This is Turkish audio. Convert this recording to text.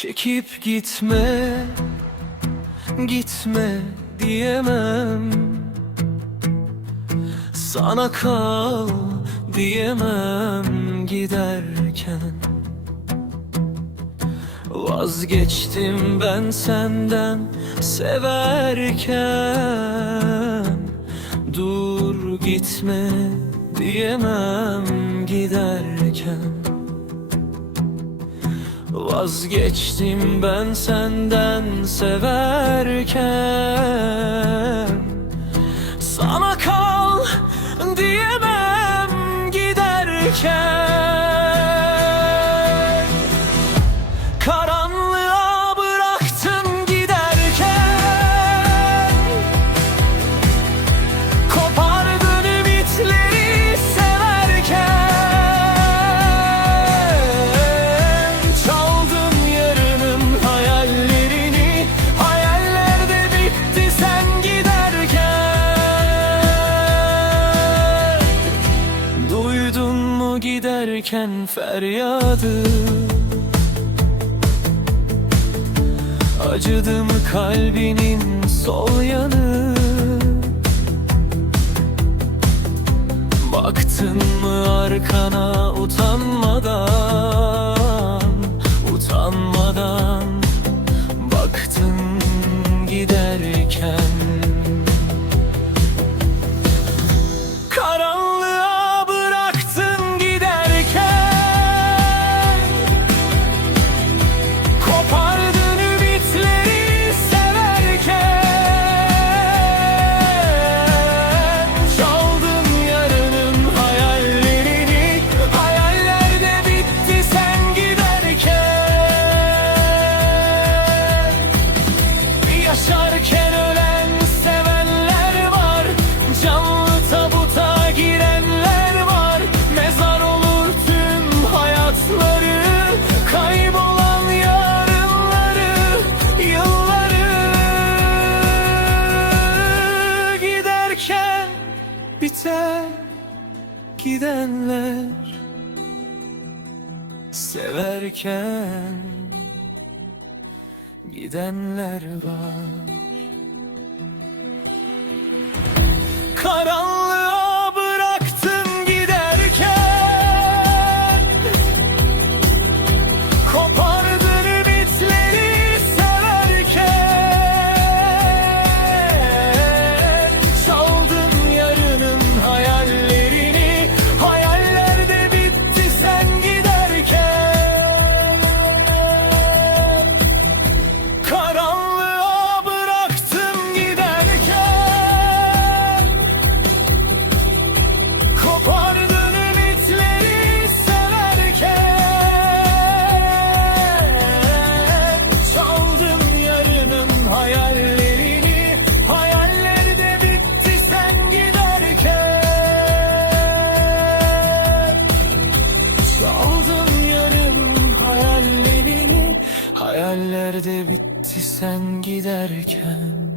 Çekip gitme, gitme diyemem. Sana kal diyemem giderken. Vazgeçtim ben senden severken. Dur gitme diyemem giderken Vazgeçtim ben senden severken. Sana kal diyemem giderken giderken feryadı. Acıdı mı kalbinin sol yanı? Baktın mı arkana utanmadan Yaşarken ölen sevenler var. Canlı tabuta girenler var. Mezar olur tüm hayatları Kaybolan yarınları Yılları. Giderken biter gidenler Severken gidenler var. Karanlığa hayallerini Hayaller de bitti sen giderken